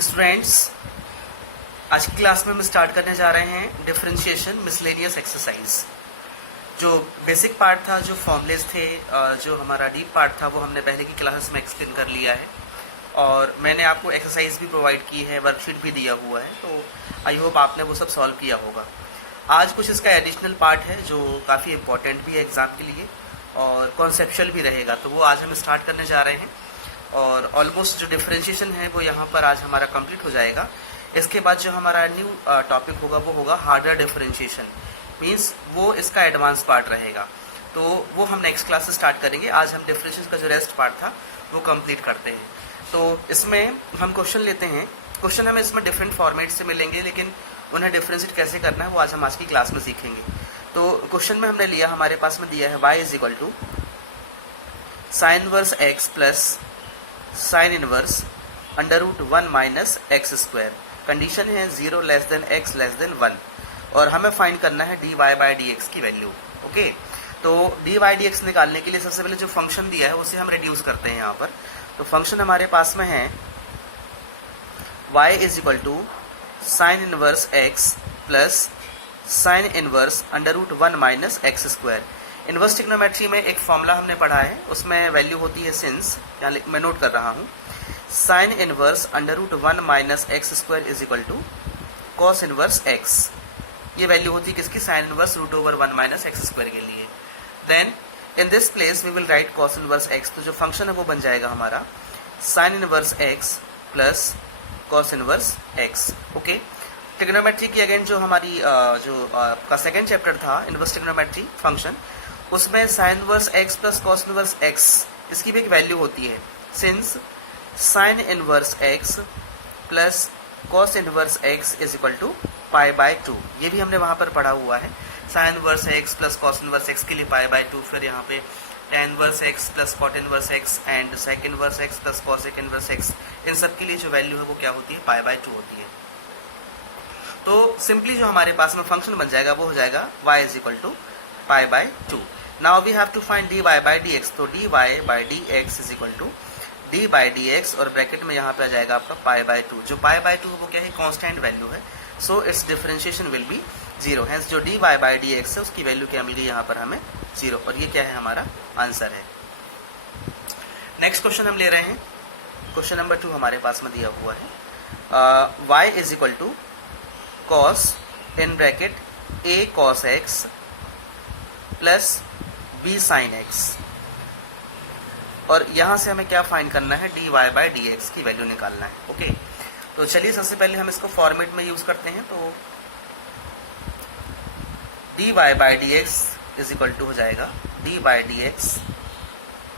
Students, आज की class में हम स्टार्ट करने जा रहे हैं डिफरेंशिएशन मिसलेनियस एक्सरसाइज। जो बेसिक पार्ट था, जो फॉर्मुलेज थे, जो हमारा डीप पार्ट था, वो हमने पहले की क्लासेस में एक्सप्लेन कर लिया है और मैंने आपको एक्सरसाइज भी प्रोवाइड की है, वर्कशीट भी दिया हुआ है, तो आई होप आपने वो सब सॉल्व किया होगा। आज कुछ इसका एडिशनल पार्ट है जो काफ़ी इंपॉर्टेंट भी है एग्जाम के लिए और कॉन्सेप्चुअल भी रहेगा, तो वो आज हम स्टार्ट करने जा रहे हैं। और ऑलमोस्ट जो डिफरेंशिएशन है वो यहाँ पर आज हमारा कंप्लीट हो जाएगा। इसके बाद जो हमारा न्यू टॉपिक होगा वो होगा हार्डर डिफरेंशिएशन, मींस वो इसका एडवांस पार्ट रहेगा, तो वो हम नेक्स्ट क्लास से स्टार्ट करेंगे। आज हम डिफरेंशिएशन का जो रेस्ट पार्ट था वो कंप्लीट करते हैं। तो इसमें हम क्वेश्चन लेते हैं। क्वेश्चन हमें इसमें डिफरेंट फॉर्मेट से मिलेंगे, लेकिन उन्हें डिफरेंशिएट कैसे करना है वो आज की क्लास में सीखेंगे। तो क्वेश्चन में हमने लिया, हमारे पास में दिया है y is equal to sine inverse x plus sine inverse under root 1 minus x square. Condition है 0 less than x less than 1 और हमें फाइंड करना है dy बाई dx की वैल्यू। ओके, तो dy बाई dx निकालने के लिए सबसे पहले जो फंक्शन दिया है उसे हम रिड्यूस करते हैं यहाँ पर। तो फंक्शन हमारे पास में है y is equal to sine inverse x plus sine inverse under root 1 minus x square. Inverse trigonometry में एक फॉर्मूला हमने पढ़ा है, उसमें वैल्यू होती है सिंस, यहाँ मैं नोट कर रहा हूँ, sine inverse under root 1 minus x square is equal to cos inverse x. ये वैल्यू होती है किसकी? Sine inverse root over 1 minus x square के लिए। Then in this place we will write cos inverse x. तो जो function है वो बन जाएगा हमारा sine inverse x plus cos inverse x. Okay, trigonometry की अगेन जो हमारी का सेकेंड चैप्टर था इनवर्स ट्रिग्नोमेट्री फंक्शन, उसमें sine inverse x plus cos inverse x, इसकी भी एक वैल्यू होती है since sine inverse x plus cos inverse x is equal to pi by 2। ये भी हमने वहाँ पर पढ़ा हुआ है। Sine inverse x plus cos inverse x के लिए पाई बाय 2, फिर यहाँ पे tan inverse x plus cot inverse x and sec inverse x plus cosec inverse x, इन सब के लिए जो वैल्यू है वो क्या होती है? पाई बाय 2 होती है। तो सिंपली जो हमारे पास में फंक्शन बन जाएगा वो हो जाएगा y is equal to pi by 2। Now we have to find dy by dx। तो dy by dx is equal to d by dx और ब्रैकेट में यहाँ पे आ जाएगा आपका पाई बाय 2। जो पाई बाय 2 वो क्या है? कांस्टेंट वैल्यू है, so it's differentiation will be 0। Hence जो dy बाय dx है उसकी वैल्यू क्या मिली यहाँ पर हमें? 0। और ये क्या है? हमारा आंसर है। नेक्स्ट क्वेश्चन हम ले रहे हैं। क्वेश्चन नंबर 2 हमारे पास में दिया हुआ है y is equal to cos in bracket a cos x plus b sin x, और यहां से हमें क्या फाइंड करना है? dy बाय dx की वैल्यू निकालना है। ओके, तो चलिए सबसे पहले हम इसको फॉर्मेट में यूज करते हैं। तो dy by dx is equal to हो जाएगा d by dx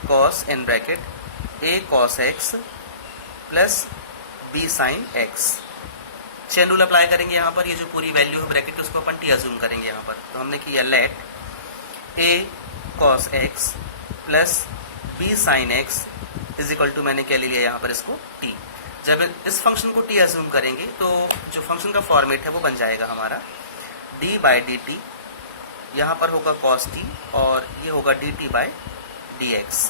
cos in bracket a cos x plus b sin x। Chain rule apply करेंगे यहाँ पर। ये जो पूरी वैल्यू है ब्रैकेट उसको अपन टी अज्यूम करेंगे यहाँ पर। तो हमने किया let a cos x plus b sin x is equal to, मैंने क्या ले लिया यहाँ पर इसको t। जब इस फंक्शन को t अज्यूम करेंगे तो जो फंक्शन का फॉर्मेट है वो बन जाएगा हमारा d बाय dt, यहाँ पर होगा cos t और ये होगा dt by dx।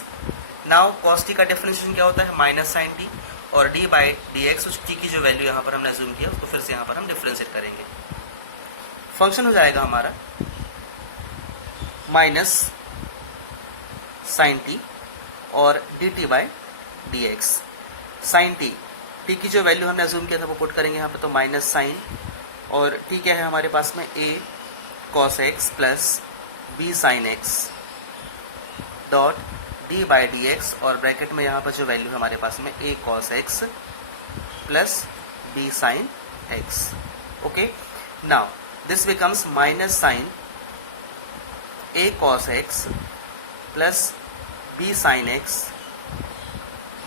Now cos t का डेफिनेशन क्या होता है? माइनस साइन t, और d बाई dx उस t की जो वैल्यू यहाँ पर हमने अज्यूम किया उसको फिर से यहाँ पर हम डिफरेंशिएट करेंगे। फंक्शन हो जाएगा हमारा माइनस साइन t और dt by dx। Sine t की जो वैल्यू हमने अज्यूम किया था वो पुट करेंगे यहाँ पर, तो माइनस साइन, और t क्या है हमारे पास में? a cos x plus b sin x dot d by dx, और ब्रैकेट में यहाँ पर जो वैल्यू हमारे पास में a cos x plus b sin x। Okay, now this becomes minus sine a cos x plus b sin x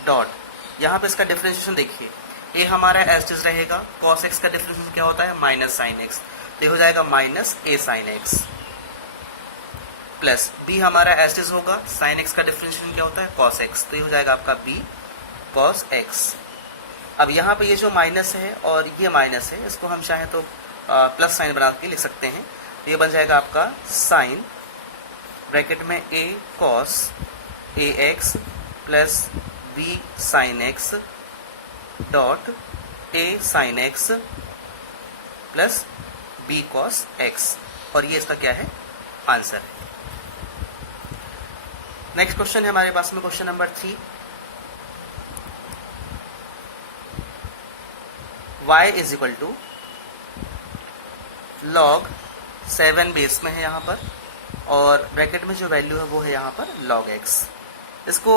dot, यहाँ पे इसका डिफरेंशिएशन देखिए, a हमारा एज इज रहेगा, cos x का डिफरेंशिएशन क्या होता है? माइनस साइन x, तो हो जाएगा minus a sin x plus b हमारा एज इज होगा, साइन x का डिफरेंशिएशन क्या होता है? cos x, तो ये हो जाएगा आपका b cos x। अब यहाँ पे ये जो माइनस है और ये माइनस है, इसको हम चाहें तो प्लस साइन बना के लिख सकते हैं। ये बन जाएगा आपका साइन ब्रैकेट में a cos ax plus b sin x dot a sin x plus b cos x, और ये इसका क्या है, आंसर है। नेक्स्ट क्वेश्चन है हमारे पास में question number 3। y is equal to log 7 base में है यहाँ पर, और ब्रैकेट में जो वैल्यू है वो है यहाँ पर log x। इसको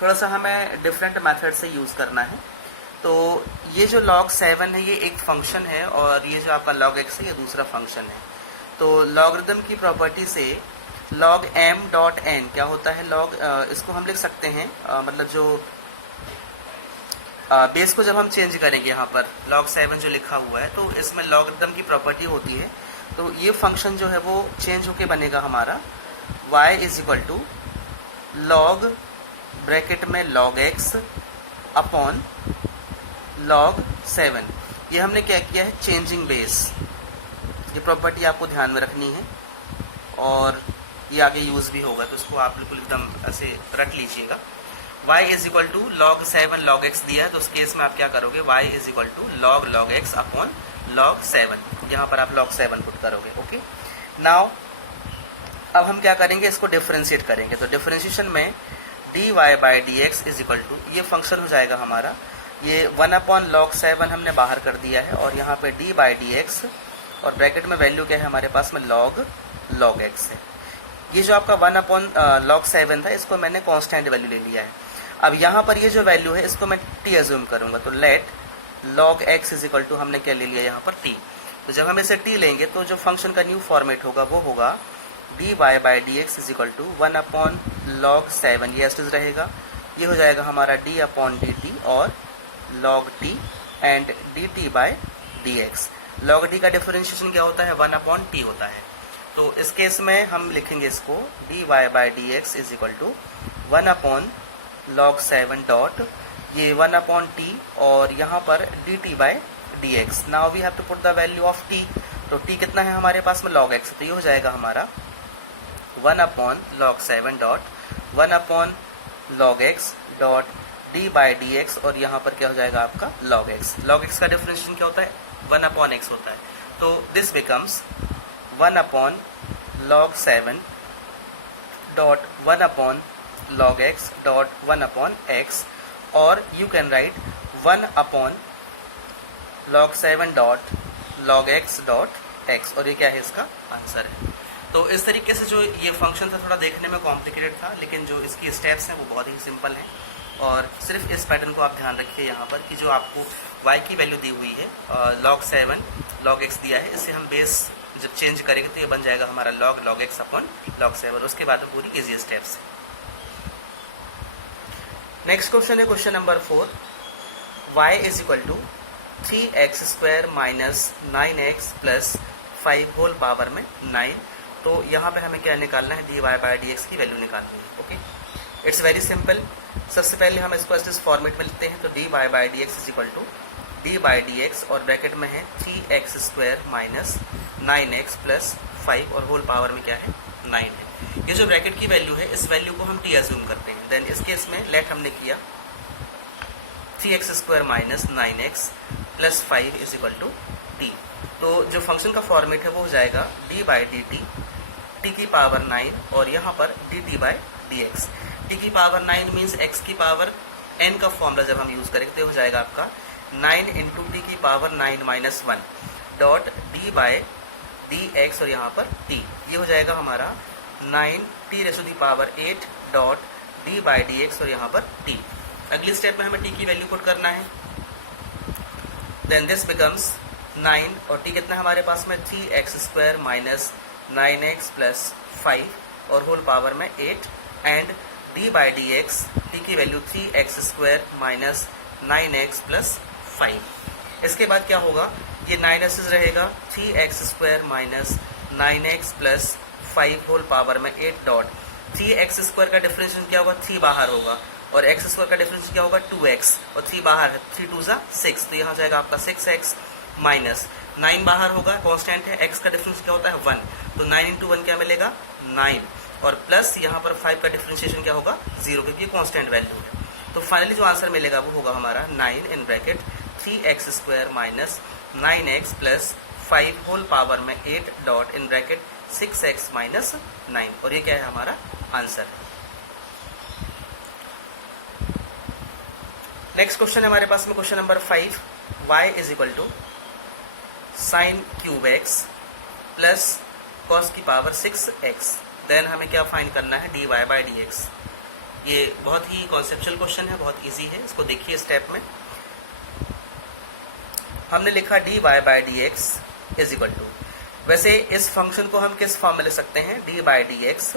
थोड़ा सा हमें डिफरेंट मेथड से यूज करना है। तो ये जो log 7 है ये एक फंक्शन है, और ये जो आपका log x है ये दूसरा फंक्शन है। तो लॉगरिथम की प्रॉपर्टी से log m डॉट n क्या होता है, इसको हम लिख सकते हैं, मतलब जो बेस को जब हम चेंज करेंगे यहाँ पर log 7 जो लिखा हुआ है, तो इसमें लॉगरिथम की प्रॉपर्टी होती है। तो ये फंक्शन जो है वो चेंज होके बनेगा हमारा y is equal to log bracket में log x अपॉन log 7। ये हमने क्या किया है, चेंजिंग बेस। ये प्रॉपर्टी आपको ध्यान में रखनी है, और ये आगे यूज भी होगा, तो इसको आप बिल्कुल एकदम ऐसे रख लीजिएगा। y is equal to log 7 log x दिया है, तो उस केस में आप क्या करोगे, y is equal to log x upon log 7। यहाँ पर आप log 7 पुट करोगे। ओके, नाउ अब हम क्या करेंगे, इसको डिफरेंशिएट करेंगे। तो डिफरेंशिएशन में dy by d x is equal to, ये फंक्शन हो जाएगा हमारा, ये 1 अपॉन log 7 हमने बाहर कर दिया है, और यहाँ पे d बाई डी एक्स, और ब्रैकेट में वैल्यू क्या है हमारे पास में log x है। ये जो आपका 1 अपॉन log 7 था, इसको मैंने कांस्टेंट वैल्यू ले लिया है। अब यहाँ पर ये जो वैल्यू है इसको मैं t एज्यूम करूंगा, तो let log x is equal to, हमने क्या ले लिया यहाँ पर t। तो जब हम इसे t लेंगे तो जो फंक्शन का न्यू फॉर्मेट होगा वो होगा dy by d x is equal to 1 upon log 7, ये एस्टिज रहेगा, ये हो जाएगा हमारा d अपॉन dt और log t and dt by d x. log t का डिफरेंशिएशन क्या होता है, 1 अपॉन t होता है। तो इस केस में हम लिखेंगे इसको dy by d x is equal to 1 upon log 7 dot, ये 1 अपॉन t, और यहाँ पर dt by d x. Now we have to put the value of t। तो t कितना है हमारे पास में, log x, तो ये हो जाएगा हमारा 1 upon log 7 dot 1 upon log x dot d by d x, और यहाँ पर क्या हो जाएगा आपका log x। log x का डिफरेंशिएशन क्या होता है, 1 अपॉन x होता है। तो this becomes 1 upon log 7 dot 1 upon log x dot 1 upon x, और you can write 1 upon log 7 dot log x dot x, और ये क्या है, इसका आंसर है। तो इस तरीके से जो ये फंक्शन था थोड़ा देखने में कॉम्प्लिकेटेड था, लेकिन जो इसकी स्टेप्स हैं वो बहुत ही सिंपल हैं, और सिर्फ इस पैटर्न को आप ध्यान रखिए यहाँ पर कि जो आपको y की वैल्यू दी हुई है log 7 log x दिया है, इससे हम बेस जब चेंज करेंगे तो ये बन जाएगा हमारा log x अपॉन log 7, उसके बाद में पूरी इजी स्टेप्स। नेक्स्ट क्वेश्चन है question number 4। y is equal to 3x square minus 9x plus 5 whole power में 9। तो यहाँ पे हमें क्या निकालना है, dy बाई डी एक्स की वैल्यू निकालनी है। Okay, it's very simple. सबसे पहले हम इसको इस फॉर्मेट में लिखते हैं, तो dy by d x is equal to d by d x, और ब्रैकेट में है 3x square minus 9x plus 5, और होल पावर में क्या है, 9 है। ये जो ब्रैकेट की वैल्यू है, इस वैल्यू को हम t एज्यूम करते हैं। देन इस केस में लेट हमने किया 3x square minus 9x plus 5 is equal to t। तो जो फंक्शन का फॉर्मेट है वो हो जाएगा d by d t, t की पावर 9, और यहाँ पर dt by d x. t की पावर 9 मीन्स x की पावर n का फॉर्मूला जब हम यूज करेंगे तो हो जाएगा आपका 9 इंटू टी की power 9 minus 1 dot d by d x, और यहाँ पर t, ये हो जाएगा हमारा 9t raise to the power 8 dot d by d x, और यहाँ पर t। अगली स्टेप में हमें t की वैल्यू पुट करना है। देन दिस बिकम्स 9, और t कितना हमारे पास में 3x square minus 9x plus 5, और होल पावर में 8, and d by d x, t की value 3x square minus 9x plus 5। इसके बाद क्या होगा, ये 9s रहेगा, 3x square minus 9x plus 5 whole power में 8 डॉट 3x स्क्वायर का डिफरेंशिएशन क्या होगा, 3 बाहर होगा, और x स्क्वायर का डिफरेंशिएशन क्या होगा, 2x, और 3 बाहर है, 3 2 जा 6, तो यहाँ जाएगा आपका 6x माइनस 9 बाहर होगा, कांस्टेंट है, x का डिफरेंस क्या होता है 1, तो 9 इंटू 1 क्या मिलेगा 9, और प्लस यहाँ पर 5 का डिफरेंशिएशन क्या होगा 0, क्योंकि ये कांस्टेंट वैल्यू है। तो फाइनली जो आंसर मिलेगा वो होगा हमारा 9 in bracket 3x² minus 9x plus 5 whole power में 8 dot in bracket 6x minus 9, और ये क्या है हमारा आंसर। नेक्स्ट क्वेश्चन है हमारे पास में question number 5, y is equal to sine cube x plus cos की पावर 6x, देन हमें क्या फाइंड करना है dy बाई dx। ये बहुत ही कॉन्सेप्चुअल क्वेश्चन है, बहुत इजी है, इसको देखिए स्टेप में। हमने लिखा dy by dx is equal to, वैसे इस फंक्शन को हम किस फॉर्म में लिख सकते हैं, dy बाई dx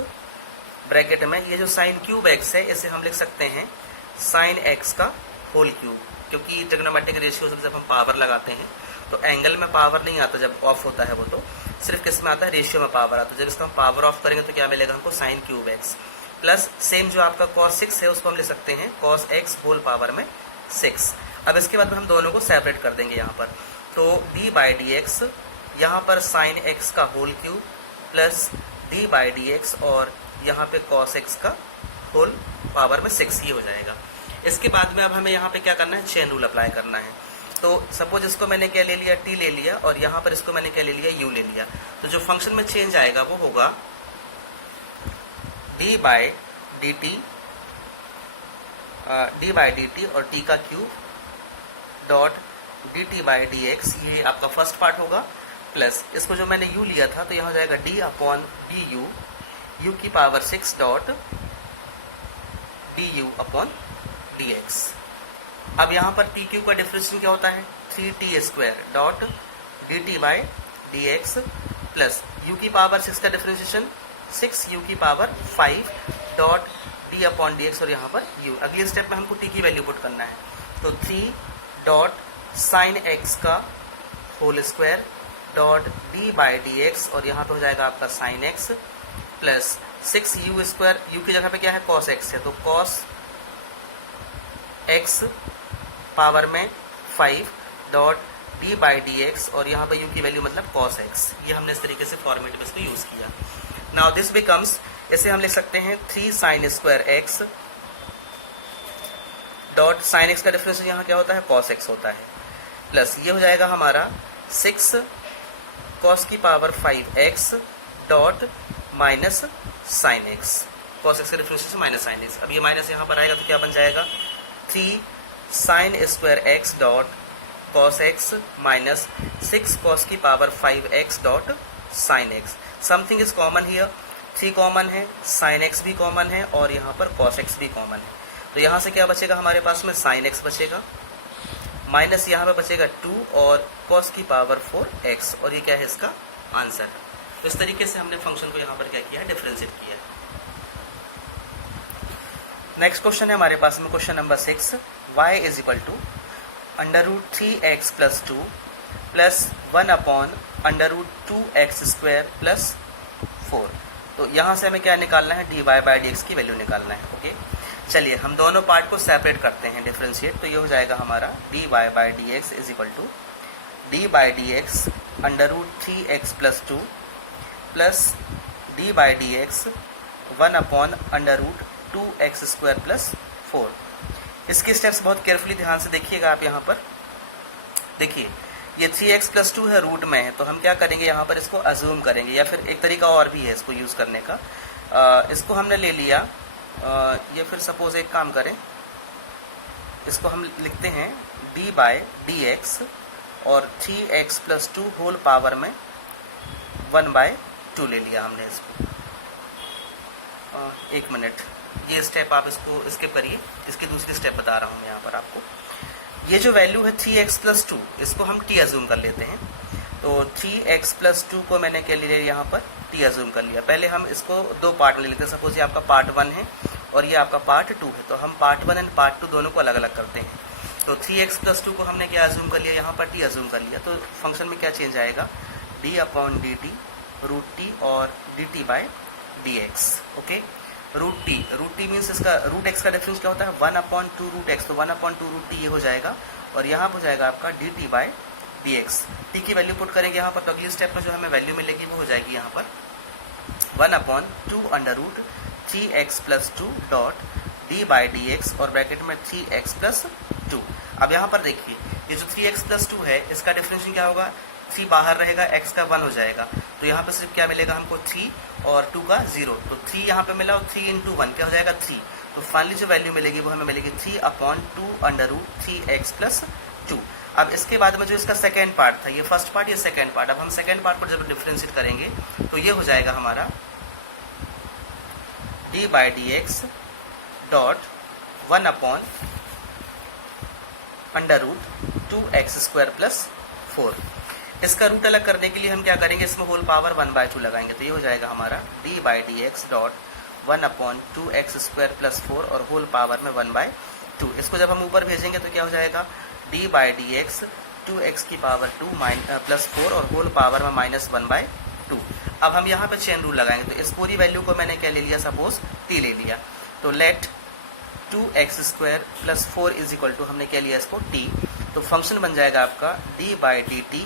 ब्रैकेट में ये जो साइन क्यूब x है इसे हम लिख सकते हैं साइन x का होल क्यूब, क्योंकि ट्रिग्नोमेट्रिक रेशियो जब हम पावर लगाते हैं तो एंगल में पावर नहीं आता, जब ऑफ होता है वो तो सिर्फ किस में आता है, रेशियो में पावर आता है। जब इसका हम पावर ऑफ करेंगे तो क्या मिलेगा हमको, sign cube x plus same जो आपका cos 6 है उसको हम ले सकते हैं cos x होल पावर में 6। अब इसके बाद हम दोनों को सेपरेट कर देंगे यहाँ पर, तो d बाई dx यहाँ पर साइन x का whole cube plus d by dx और यहाँ पे cos x का होल पावर में 6 ही हो जाएगा। इसके बाद में अब हमें यहाँ पे क्या करना है, चेन रूल अप्लाई करना है। तो सपोज इसको मैंने क्या ले लिया, t ले लिया, और यहाँ पर इसको मैंने क्या ले लिया, u ले लिया। तो जो फंक्शन में चेंज आएगा वो होगा d बाई dt और t का cube dot dt by dx, ये आपका फर्स्ट पार्ट होगा, प्लस इसको जो मैंने u लिया था तो यहाँ हो जाएगा d अपॉन du, u की power 6 dot du upon dx। अब यहाँ पर टी क्यू का डिफरेंशियल क्या होता है, 3t² dot dt by dx plus u की पावर 6 का डिफरेंशिएशन 6u की power 5 dot d upon dx, और यहाँ पर u। अगले स्टेप में हमको t की वैल्यू पुट करना है, तो 3 डॉट साइन x का whole square dot d by dx, और यहाँ पे हो जाएगा आपका sign x plus 6u², u की जगह पे क्या है cos x है, तो cos x पावर में 5 डॉट d बाई dx, और यहाँ पर u की वैल्यू मतलब cos x। ये हमने इस तरीके से फॉर्मेट में इसको यूज किया। नाउ दिस बिकम्स, इसे हम लिख सकते हैं 3 sine square x dot sine x का डिफरेंस यहाँ क्या होता है, cos x होता है, प्लस ये हो जाएगा हमारा 6 cos की power 5x dot minus sine x, cos x का डिफरेंस माइनस साइन x। अब ये माइनस यहाँ पर आएगा तो क्या बन जाएगा, 3 sine square x dot cos x minus 6 cos की power 5x dot sine x। Something is common here, 3 common है, साइन x भी कॉमन है, और यहाँ पर cos x भी कॉमन है। तो यहाँ से क्या बचेगा हमारे पास में, साइन x बचेगा, माइनस यहाँ पे बचेगा 2 और cos की पावर 4x, और ये क्या है इसका आंसर है। तो इस तरीके से हमने फंक्शन को यहाँ पर क्या किया है, डिफरेंशिएट किया है। नेक्स्ट क्वेश्चन है हमारे पास में question number 6, y is equal to under root 3x plus 2 plus 1 upon under root 2x² plus 4। तो यहाँ से हमें क्या निकालना है, dy बाई dx की वैल्यू निकालना है। ओके, चलिए हम दोनों पार्ट को सेपरेट करते हैं, डिफरेंशिएट। तो ये हो जाएगा हमारा dy by dx is equal to d by dx under root 3x plus 2 plus d by dx 1 upon under root 2x² plus 4। इसके स्टेप्स बहुत केयरफुली ध्यान से देखिएगा आप। यहाँ पर देखिए ये 3x प्लस 2 है, रूट में है, तो हम क्या करेंगे यहाँ पर इसको अज्यूम करेंगे, या फिर एक तरीका और भी है इसको यूज़ करने का। इसको हमने ले लिया, ये फिर सपोज एक काम करें, इसको हम लिखते हैं d बाई dx और 3x प्लस 2 होल पावर में 1/2 ले लिया हमने इसको। एक मिनट, ये स्टेप आप इसको स्किप करिए, इसकी दूसरी स्टेप बता रहा हूँ मैं यहाँ पर आपको। ये जो वैल्यू है 3x प्लस 2, इसको हम t अज्यूम कर लेते हैं। तो 3x प्लस 2 को मैंने क्या लिया यहाँ पर, t अज्यूम कर लिया। पहले हम इसको दो पार्ट में ले लेते हैं, सपोज ये आपका पार्ट 1 है और ये आपका पार्ट 2 है, तो हम पार्ट 1 एंड पार्ट 2 दोनों को अलग अलग करते हैं। तो 3x प्लस 2 को हमने क्या अज्यूम कर लिया, यहाँ पर t अज्यूम कर लिया। तो फंक्शन में क्या चेंज आएगा, d upon dt root t और dt by dx। Okay, root t means इसका रूट x का डिफरेंस क्या होता है, 1/2 रूट x, तो 1/2 रूट t ये हो जाएगा, और यहाँ हो जाएगा आपका dt बाई dx। t की वैल्यू पुट करेंगे यहाँ पर, तो अगली स्टेप में जो हमें वैल्यू मिलेगी वो हो जाएगी यहाँ पर 1/2 under root 3x plus 2 dot d by dx और ब्रैकेट में 3x प्लस 2। अब यहाँ पर देखिए ये जो 3x प्लस 2 है इसका डिफरेंशियल क्या होगा, 3 बाहर रहेगा, x का 1 हो जाएगा, तो यहाँ पे सिर्फ क्या मिलेगा हमको 3 और 2 का 0, तो 3 यहाँ पे मिला और 3 इंटू 1 क्या हो जाएगा 3, तो फाइनली जो वैल्यू मिलेगी वो हमें मिलेगी 3/2 3x + 2। अब इसके बाद में जो इसका सेकेंड पार्ट था, ये फर्स्ट पार्ट, ये सेकेंड पार्ट, अब हम सेकेंड पार्ट पर जब डिफरेंशिएट करेंगे तो ये हो जाएगा हमारा d/dx डॉट 1/√2x² + 4। इसका रूट अलग करने के लिए हम क्या करेंगे, इसमें होल पावर 1/2 लगाएंगे, तो ये हो जाएगा हमारा d/dx डॉट 1/2x² + 4 और होल पावर में 1/2। इसको जब हम ऊपर भेजेंगे तो क्या हो जाएगा, d/dx 2x की पावर 2 + 4 और होल पावर में -1/2। अब हम यहाँ पे चेन रूल लगाएंगे, तो इस पूरी वैल्यू को मैंने क्या ले लिया, सपोज t ले लिया, तो लेट 2x² + 4 = हमने क्या लिया इसको t, तो फंक्शन बन जाएगा आपका d/dt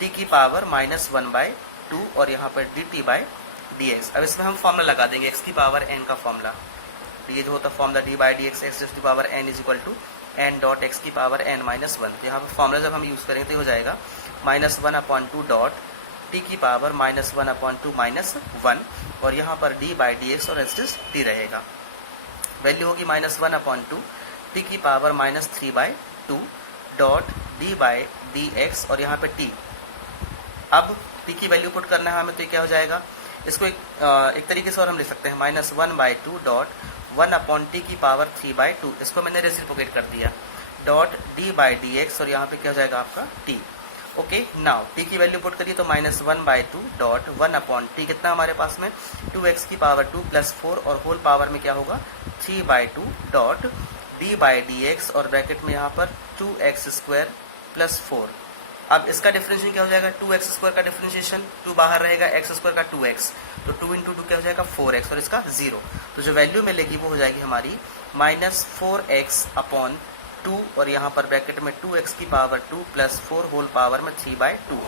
t की पावर -1/2 और यहाँ पर dt/dx। अब इसमें हम फॉर्मूला लगा देंगे x की पावर n का फॉर्मूला, ये जो होता है फॉर्मूला d/dx x की power n = n dot x की पावर n - 1, तो यहाँ पर फॉर्मूला जब हम यूज़ करेंगे तो ये हो जाएगा -1/2 डॉट t की पावर -1/2 - 1 और यहाँ पर d/dx और रेजिस्टेंस t रहेगा, वैल्यू होगी -1/2 t की पावर -3/2 डॉट d/dx और यहाँ पे t। अब t की वैल्यू पुट करना है हमें, तो क्या हो जाएगा, इसको एक तरीके से और हम लिख सकते हैं -1/2 डॉट 1/t की पावर 3/2, इसको मैंने रेसिप्रोकेट कर दिया, डॉट d/dx और यहाँ पे क्या हो जाएगा आपका t। ओके, नाउ t की वैल्यू पुट करिए तो -1/2 डॉट 1/t कितना हमारे पास में 2x की पावर 2 + 4 और होल पावर में क्या होगा 3/2 डॉट d/dx और ब्रैकेट में यहाँ पर 2x² + 4। अब इसका डिफरेंशिएशन क्या हो जाएगा, 2x² का डिफरेंशिएशन, 2 बाहर रहेगा, x² का 2x, तो 2 × 2 क्या हो जाएगा 4x और इसका 0, तो जो वैल्यू मिलेगी वो हो जाएगी हमारी -4x/2 और यहाँ पर ब्रैकेट में 2x की पावर 2 + 4 होल पावर में 3/2,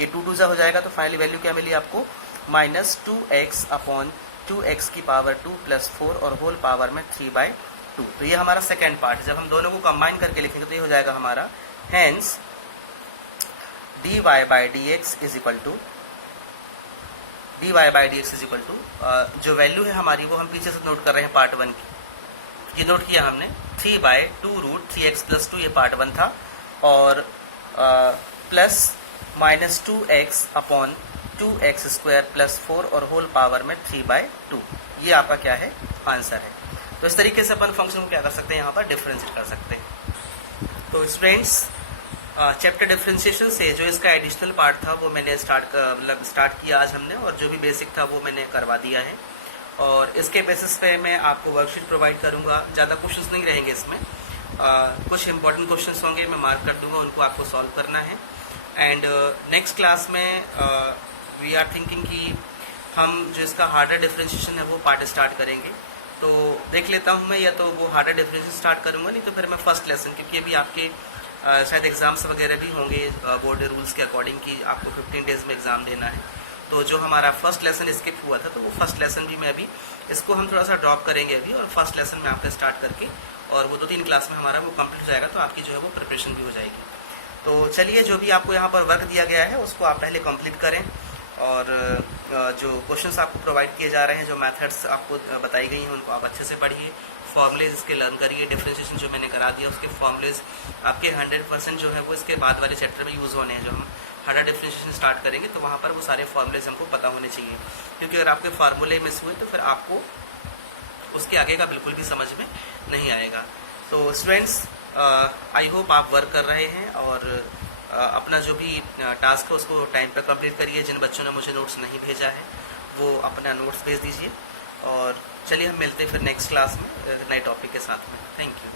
ये 2 2 हो जाएगा, तो फाइनली वैल्यू क्या मिली आपको -2x/2x की पावर 2 + 4 और होल पावर में 3/2। तो ये हमारा सेकेंड पार्ट, जब हम दोनों को कंबाइन करके लिखेंगे तो ये हो जाएगा हमारा हेंस dy/dx जो वैल्यू है हमारी वो हम पीछे से नोट कर रहे हैं पार्ट 1 की, ये नोट किया हमने 3/2√3x + 2 ये पार्ट 1 था, और प्लस -2x/2x² + 4 और होल पावर में 3/2, ये आपका क्या है आंसर है। तो इस तरीके से अपन फंक्शन को क्या कर सकते हैं, यहाँ पर डिफरेंशिएट कर सकते हैं। तो स्टूडेंट्स, चैप्टर डिफरेंशिएशन से जो इसका एडिशनल पार्ट था वो मैंने स्टार्ट किया आज हमने, और जो भी बेसिक था वो मैंने करवा दिया है, और इसके बेसिस पे मैं आपको वर्कशीट प्रोवाइड करूंगा। ज़्यादा क्वेश्चंस नहीं रहेंगे इसमें, कुछ इंपॉर्टेंट क्वेश्चंस होंगे, मैं मार्क कर दूंगा, उनको आपको सॉल्व करना है। एंड नेक्स्ट क्लास में वी आर थिंकिंग कि हम जो इसका हार्डर डिफरेंशिएशन है वो पार्ट स्टार्ट करेंगे, तो देख लेता हूँ मैं, या तो वो हार्डर डिफरेंशिएशन स्टार्ट करूँगा, नहीं तो फिर मैं फर्स्ट लेसन, क्योंकि अभी आपके शायद एग्ज़ाम्स वगैरह भी होंगे बोर्ड रूल्स के अकॉर्डिंग कि आपको 15 डेज में एग्ज़ाम देना है, तो जो हमारा फर्स्ट लेसन स्किप हुआ था तो वो फर्स्ट लेसन भी मैं अभी इसको हम थोड़ा सा ड्रॉप करेंगे अभी, और फर्स्ट लेसन में आपका स्टार्ट करके और वो 2-3 क्लास में हमारा वो कंप्लीट हो जाएगा, तो आपकी जो है वो प्रिपरेशन भी हो जाएगी। तो चलिए, जो भी आपको यहाँ पर वर्क दिया गया है उसको आप पहले कंप्लीट करें, और जो क्वेश्चंस आपको प्रोवाइड किए जा रहे हैं, जो मेथड्स आपको बताई गई हैं उनको आप अच्छे से पढ़िए, फॉर्मूलेज इसके लर्न करिए, डिफरेंशिएशन जो मैंने करा दिया उसके फॉर्मूलेज आपके 100% जो है वो इसके बाद वाले चैप्टर में यूज़ होने हैं। जो हम हार्डर डिफरेंशिएशन स्टार्ट करेंगे तो वहाँ पर वो सारे फॉर्मूलेज हमको पता होने चाहिए, क्योंकि अगर आपके फार्मूले मिस हुए तो फिर आपको उसके आगे का बिल्कुल भी समझ में नहीं आएगा। तो स्टूडेंट्स, आई होप आप वर्क कर रहे हैं, और अपना जो भी टास्क है उसको टाइम पर कंप्लीट करिए। जिन बच्चों ने मुझे नोट्स नहीं भेजा है वो अपना नोट्स भेज दीजिए, और चलिए हम मिलते हैं फिर नेक्स्ट क्लास में नए टॉपिक के साथ में। Thank you.